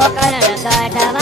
మొక్కలను కాటవ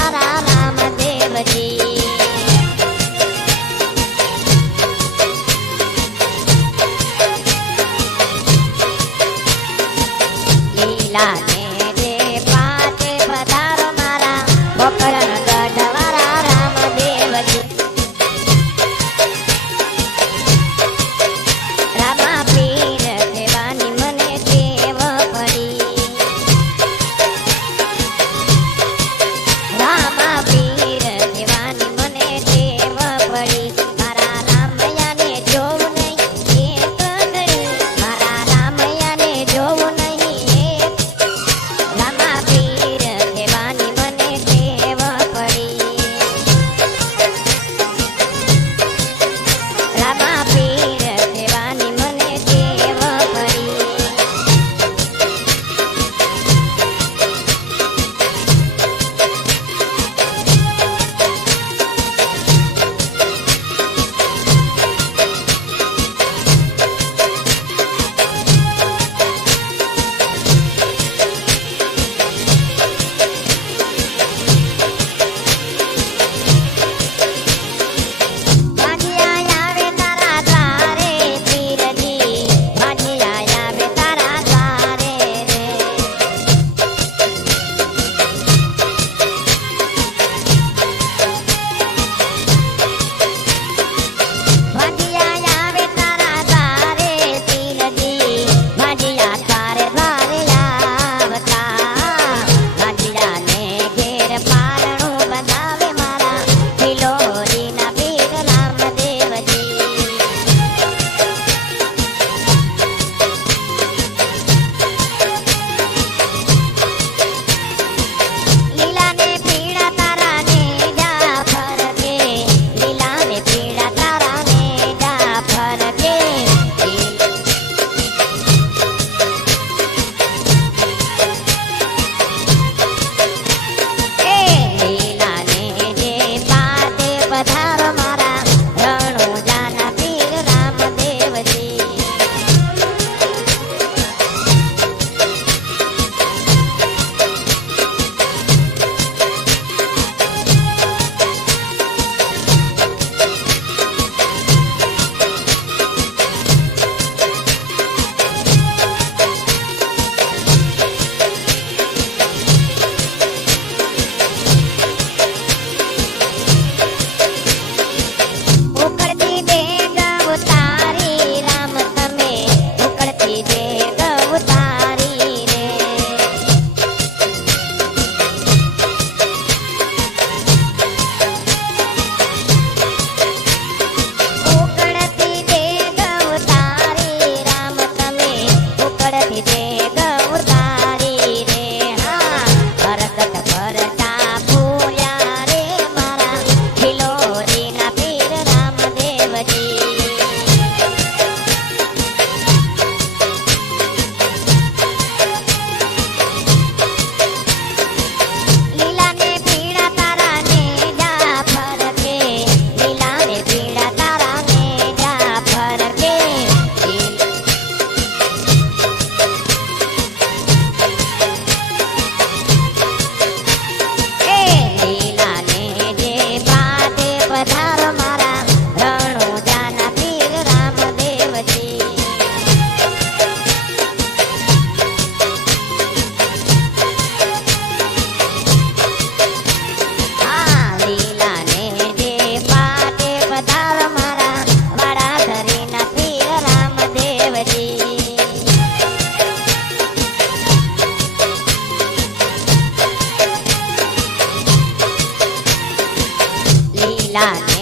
bailar.